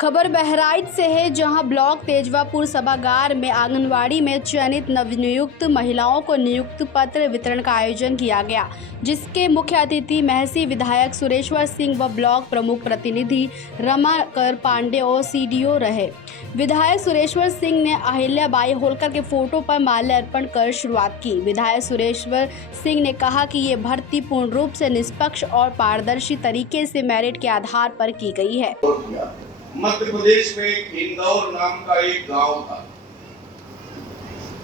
खबर बहराइच से है, जहां ब्लॉक तेजवापुर सभागार में आंगनवाड़ी में चयनित नवनियुक्त महिलाओं को नियुक्ति पत्र वितरण का आयोजन किया गया, जिसके मुख्य अतिथि महसी विधायक सुरेश्वर सिंह व ब्लॉक प्रमुख प्रतिनिधि रमाकर पांडे और सीडीओ रहे। विधायक सुरेश्वर सिंह ने अहिल्याबाई होलकर के फोटो पर माल्यार्पण कर शुरुआत की। विधायक सुरेश्वर सिंह ने कहा कि ये भर्ती पूर्ण रूप से निष्पक्ष और पारदर्शी तरीके से मेरिट के आधार पर की गई है। मध्य प्रदेश में इंदौर नाम का एक गांव था।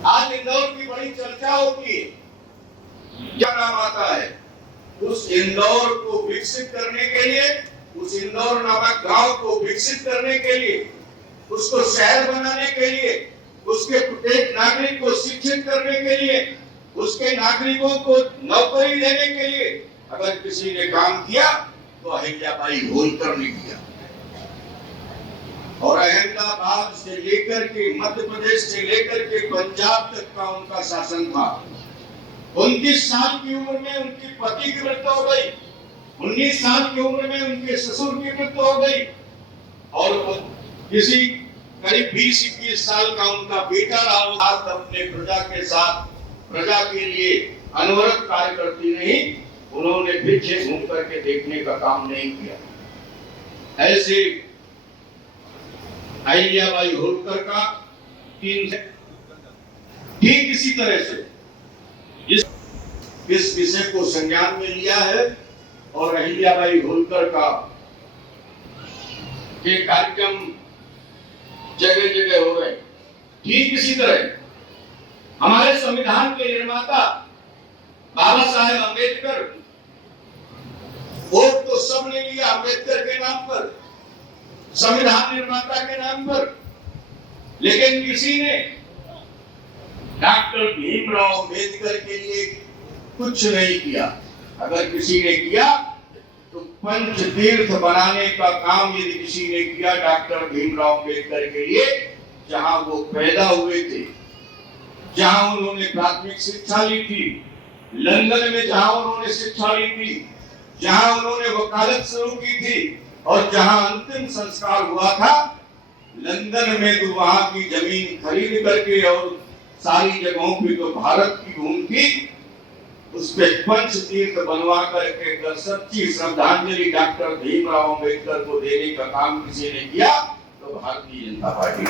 आज इंदौर की बड़ी चर्चा होती है। क्या नाम आता है? उस इंदौर को विकसित करने के लिए, उस इंदौर नामक गांव को विकसित करने के लिए, उसको शहर बनाने के लिए, उसके प्रत्येक नागरिक को शिक्षित करने के लिए, उसके नागरिकों को नौकरी देने के लिए अगर किसी ने काम किया तो अहिल्याबाई होलकर ने किया। और अहमदाबाद से लेकर के मध्य प्रदेश से लेकर के पंजाब तक का उनका शासन था। 29 साल की उम्र में उनकी पति की मृत्यु हो गई, 19 साल की उम्र में उनके ससुर की मृत्यु हो गई और किसी करीब 20-21 साल का उनका बेटा रहा। अपने प्रजा के साथ, प्रजा के लिए अनवरत कार्य करती नहीं, उन्होंने पीछे घूम करके देखने का काम नहीं किया। ऐसे अहिल्याबाई होलकर का ठीक इसी तरह से इस विषय को संज्ञान में लिया है और अहिल्याबाई होलकर का के कार्यक्रम जगह जगह हो रहे। ठीक इसी तरह हमारे संविधान के निर्माता बाबा साहेब अम्बेडकर, वोट तो सबने लिया अम्बेडकर के नाम पर, संविधान निर्माता के नाम पर, लेकिन किसी ने डॉक्टर भीमराव अंबेडकर के लिए कुछ नहीं किया। अगर किसी ने किया तो पंच तीर्थ बनाने का काम यदि किसी ने किया डॉक्टर भीमराव अंबेडकर के लिए, जहां वो पैदा हुए थे, जहां उन्होंने प्राथमिक शिक्षा ली थी, लंदन में जहां उन्होंने शिक्षा ली थी, जहां उन्होंने वकालत शुरू की थी और जहां अंतिम संस्कार हुआ था लंदन में, तो वहां की जमीन खरीद करके और सारी जगहों पे तो भारत की भूमि थी, उस पे पंच तीर्थ बनवा करके अगर सच्ची श्रद्धांजलि डॉक्टर भीमराव अंबेडकर को देने का काम किसी ने किया तो भारतीय जनता पार्टी।